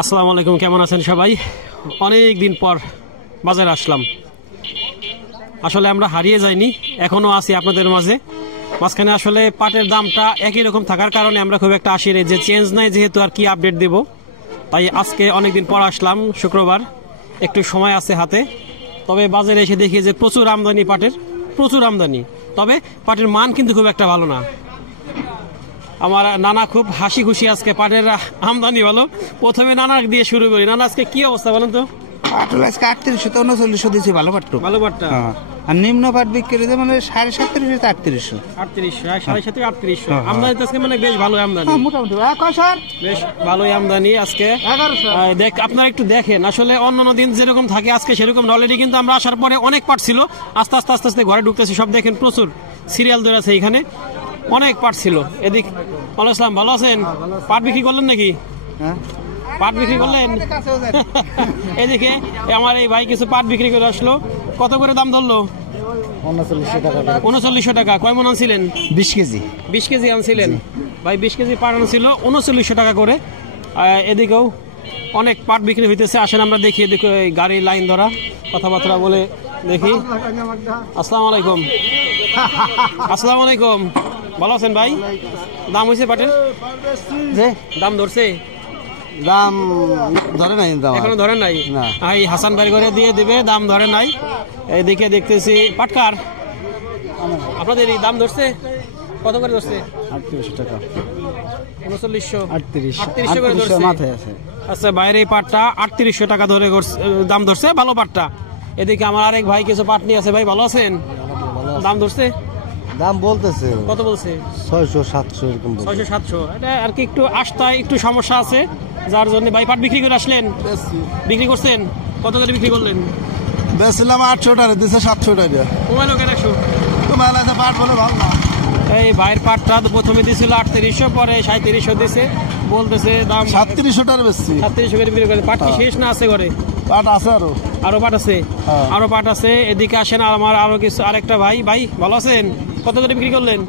আসসালামু আলাইকুম, কেমন আছেন সবাই? অনেক দিন পর বাজারে আসলাম। আসলে আমরা হারিয়ে যাইনি, এখনো আছি আপনাদের মাঝে। মাঝখানে আসলে পাটের দামটা একই রকম থাকার কারণে আমরা খুব একটা আসি যে চেঞ্জ নাই, যেহেতু আর কি আপডেট দেব, তাই আজকে অনেকদিন পর আসলাম। শুক্রবার, একটু সময় আছে হাতে। তবে বাজারে এসে দেখি যে প্রচুর আমদানি, পাটের প্রচুর আমদানি। তবে পাটের মান কিন্তু খুব একটা ভালো না। আমার নানা খুব হাসি খুশি, আজকে পাটের আমদানি ভালো। প্রথমে নানা দিয়ে শুরু করি। নানা, আজকে কি অবস্থা বলেন তো? পাটল আজকে 3800 তো 3900 দিয়েছি ভালো পাট। ভালো পাটটা। আর নিম্ন পাট বিক্রি মানে 3750 3800 3800 আমদানি আজকে মানে বেশ ভালো আমদানি, মোটামুটি বেশ ভালোই আমদানি আজকে। দেখ, আপনারা একটু দেখেন, আসলে অন্যান্য দিন যেরকম থাকে আজকে সেরকম অলরেডি কিন্তু আমরা আসার পরে অনেক পাট ছিল। আস্তে আস্তে আস্তে আস্তে ঘরে ঢুকতেছি, সব দেখেন প্রচুর সিরিয়াল ধরে আছে। এখানে অনেক পাট ছিল। এদিক ওয়ালাইকুম আসসালাম, ভালো আছেন? পাট বিক্রি করলেন নাকি? পাট বিক্রি করলেন? এদিকে আমার এই ভাই কিছু পাট বিক্রি করে আসলো। কত করে দাম ধরলো? 3900 টাকা। কয় মন আনছিলেন? 20 কেজি। 20 কেজি আনছিলেন ভাই? 20 কেজি পাট আনছিল 3900 টাকা করে। এদিকেও অনেক পাট বিক্রি হইতেছে। আসেন আমরা দেখি। এদিকে গাড়ি লাইন ধরা, কথাবার্তা বলে দেখি। আসসালামু আলাইকুম। আসসালামু আলাইকুম, ভালো আছেন ভাই? দাম হয়েছে পাটের? দাম ধরছে? দাম ধরে নাই, এখনো ধরে নাই। এই হাসান ভাই করে দিয়ে দিবে, দাম ধরে নাই। এদিকে দেখতেছি পাটকার আপনাদের এই দাম ধরছে। কত করে ধরছে? 3800 টাকা। 3900 করে ধরছে মাথায় আছে। আচ্ছা, বাইরে পাটটা 3800 টাকা ধরে দাম ধরছে, ভালো পাটটা। এদিকে আমার আরেক ভাই কিছু পাট নিয়ে আছে। ভাই ভালো আছেন? দাম ধরছে? দাম বলতেছে কত বলছে? 600 700 এরকম। 600 700। এটা আর কি একটু আস্তায় একটু সমস্যা আছে, যার জন্য ভাই পাট বিক্রি করে আসলেন। বিক্রি করছেন? কত করে বিক্রি করলেন? বেচলাম 800 টাকা, দিছে 700 টাকা। মোবাইল ওকে রাখছো, মোবাইল আছে পাট বলে ভালো না। এই ভাইয়ের পাটটা প্রথমে দিয়েছিল 3800, পরে 3700 দিছে, বলতেছে দাম 3700 টাকা বেচছি। 3700 করে বিক্রি করে। পাট কি শেষ না আছে ঘরে? পাট আছে আরো পাট আছে। আরো পাট আছে। এদিকে আসেন, আমার আরো কিছু আরেকটা ভাই। ভাই ভালো আছেন? কত করে বিক্রি করলেন?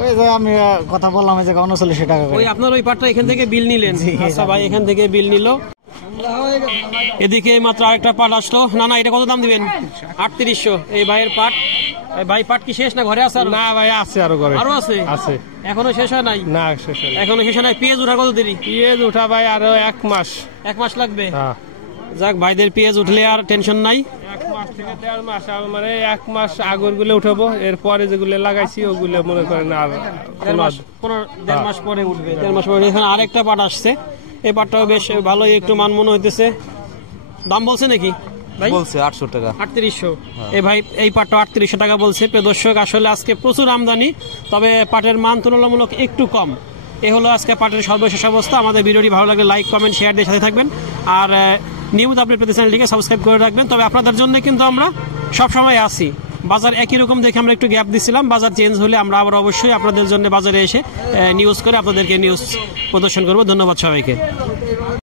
ওই যে আমি কথা বললাম যে 3900 টাকা করে। ওই আপনার ওই পাটটা এখান থেকে বিল নিলেন? আচ্ছা ভাই, এখান থেকে বিল নিল। এদিকে মাত্র আরেকটা পাট আসলো। না না, এটা কত দাম দিবেন? 3800। এই ভাইয়ের পাট। ভাই পাট কি শেষ না ঘরে আছে? না ভাই, আছে আরো ঘরে। আরো আছে? আছে, এখনো শেষ হয় নাই? না শেষ হয়, এখনো শেষ হয় নাই। পেঁয়াজ উঠার কত দেরি? পেঁয়াজ উঠা ভাই আরো 1 মাস। 1 মাস লাগবে? হ্যাঁ। যাক, ভাইদের পেঁয়াজ উঠলে আর টেনশন নাই। 1 মাস থেকে 1.5 মাস, মানে 1 মাস আগর গুলো উঠাবো, এরপরে যেগুলো লাগাইছি ওগুলো মনে করেন আর 1.5 মাস পরে উঠবে। 1.5 মাস পরে। এখানে আরেকটা পাট আসছে। এই পাটটাও বেশ ভালোই একটু মান মনে হইতেছে। দাম বলছে নাকি ভাই? বলছে 800 টাকা। 3800। এই ভাই এই পাটটা 3800 টাকা বলছে। প্রিয় দর্শক, আসলে আজকে প্রচুর আমদানি, তবে পাটের মান তুলনামূলক একটু কম। এ হলো আজকে পাটের সর্বশেষ অবস্থা। আমাদের ভিডিওটি ভালো লাগলে লাইক, কমেন্ট, শেয়ার দিয়ে সাথে থাকবেন। আর নিয়মিত আপনি প্রতি চ্যানেলটিকে সাবস্ক্রাইব করে রাখবেন। তবে আপনাদের জন্য কিন্তু আমরা সবসময় আসি। বাজার একই রকম দেখে আমরা একটু গ্যাপ দিছিলাম। বাজার চেঞ্জ হলে আমরা আবার অবশ্যই আপনাদের জন্য বাজারে এসে নিউজ করে আপনাদেরকে নিউজ প্রদর্শন করবো। ধন্যবাদ সবাইকে।